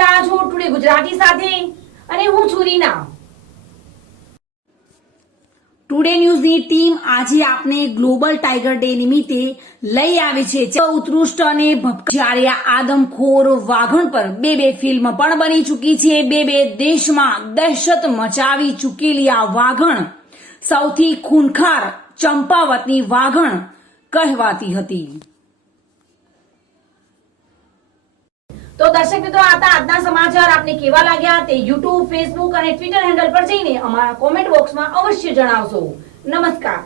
રહ્યા ટુડે ગુજરાતી સાથે. અને હું છું રીના. ટુડે ન્યૂઝની ટીમ આજે આપને ગ્લોબલ ટાઈગર ડે નિમિત્તે લઈ આવી છે. ઉત્કૃષ્ટ અને જ્યારે આદમખોર વાઘણ પર બે બે ફિલ્મ પણ બની ચૂકી છે. બે બે દેશમાં દહેશત મચાવી ચૂકેલી આ વાઘણ સૌથી ખૂનખાર, ચંપાવતની વાઘણ કહેવાતી હતી. તો દર્શક મિત્રો આતા આજના સમાચાર. આપને કેવા લાગ્યા તે યુટ્યુબ ફેસબુક અને ટ્વિટર હેન્ડલ પર જઈને અમારા કોમેન્ટ બોક્સમાં અવશ્ય જણાવશો નમસ્કાર.